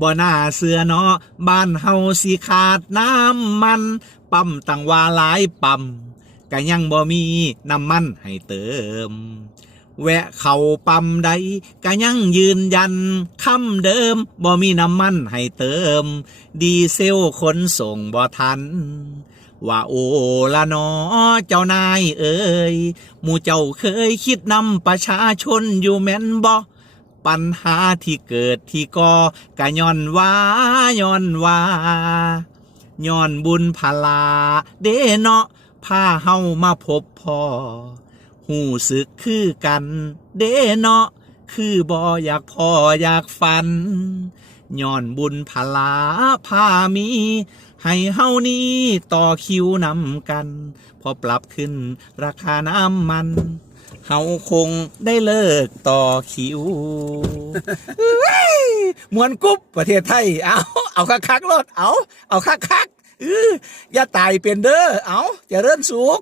บ่น่าเสือเนาะบ้านเฮาสิขาดน้ำมันปั๊มตั้งว่าหลายปั๊มก็ยังบ่มีน้ำมันให้เติมแวะเข้าปั๊มใดก็ยังยืนยันคำเดิมบ่มีน้ำมันให้เติมดีเซลขนส่งบ่ทันว่าโอละนอเจ้านายเอ่ยหมู่เจ้าเคยคิดนำประชาชนอยู่แม่นบ่ปัญหาที่เกิดที่ก่อกะย้อนว่าย้อนบุญพลาเด้เนาะพาเฮามาพบพ่อหูสึกคือกันเด้เนาะคือบ่อยากพ่ออยากฝันย้อนบุญพลาพามีให้เฮานี้ต่อคิวนำกันพอปรับขึ้นราคาน้ำมันเฮาคงได้เลิกต่อคิว มวนกุ๊บประเทศไทยเอาคักๆรถเอาคักๆอย่าตายเป็นเด้อเอาเจริญสุข